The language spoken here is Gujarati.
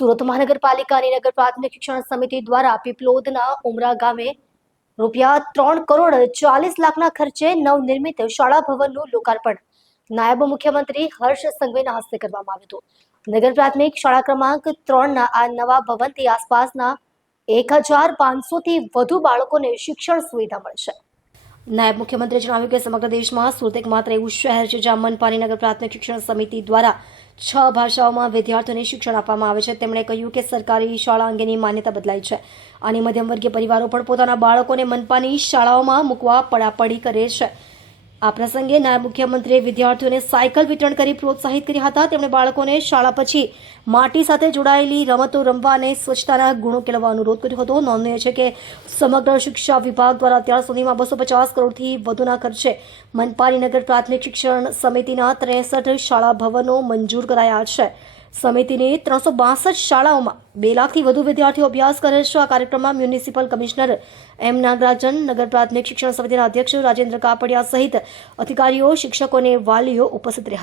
સુરત મહાનગરપાલિકાની નગર પ્રાથમિક શિક્ષણ સમિતિ દ્વારા પીપલોદના ઉમરા ગામે ₹3,40,40,00,000ના ખર્ચે નવનિર્મિત શાળા ભવનનું લોકાર્પણ નાયબ મુખ્યમંત્રી હર્ષ સંઘવીના હસ્તે કરવામાં આવ્યું હતું। નગર પ્રાથમિક શાળા ક્રમાંક 3ના આ નવા ભવનથી આસપાસના 1,500થી વધુ બાળકોને શિક્ષણ સુવિધા મળશે। નાયબ મુખ્યમંત્રીએ જણાવ્યું કે સમગ્ર દેશમાં સુરત એકમાત્ર એવું શહેર છે જ્યાં મનપાની નગર પ્રાથમિક શિક્ષણ સમિતિ દ્વારા 6 ભાષાઓમાં વિદ્યાર્થીઓને શિક્ષણ આપવામાં આવે છે। તેમણે કહ્યું કે સરકારી શાળા અંગેની માન્યતા બદલાઈ છે અને મધ્યમવર્ગીય પરિવારો પણ પોતાના બાળકોને મનપાની શાળાઓમાં મૂકવા પડાપડી કરે છે। આ પ્રસંગે નાયબ મુખ્યમંત્રીએ વિદ્યાર્થીઓને સાયકલ વિતરણ કરી પ્રોત્સાહિત કર્યા હતા। તેમણે બાળકોને શાળા પછી માટી સાથે જોડાયેલી રમતો રમવા અને સ્વચ્છતાના ગુણો કેળવવા અનુરોધ કર્યો હતો। નોંધનીય છે કે સમગ્ર શિક્ષા વિભાગ દ્વારા અત્યાર સુધીમાં 250 કરોડથી વધુના ખર્ચે મનપાની નગર પ્રાથમિક શિક્ષણ સમિતિના 63 શાળા ભવનો મંજૂર કરાયા છે। સમિતિની 362 શાળાઓમાં 2 લાખથી વધુ વિદ્યાર્થીઓ અભ્યાસ કરે છે। આ કાર્યક્રમમાં મ્યુનિસિપલ કમિશનર એમ નાગરાજન, નગર પ્રાથમિક શિક્ષણ સમિતિના અધ્યક્ષ રાજેન્દ્ર કાપડિયા સહિત અધિકારીઓ, શિક્ષકો અને વાલીઓ ઉપસ્થિત રહ્યા।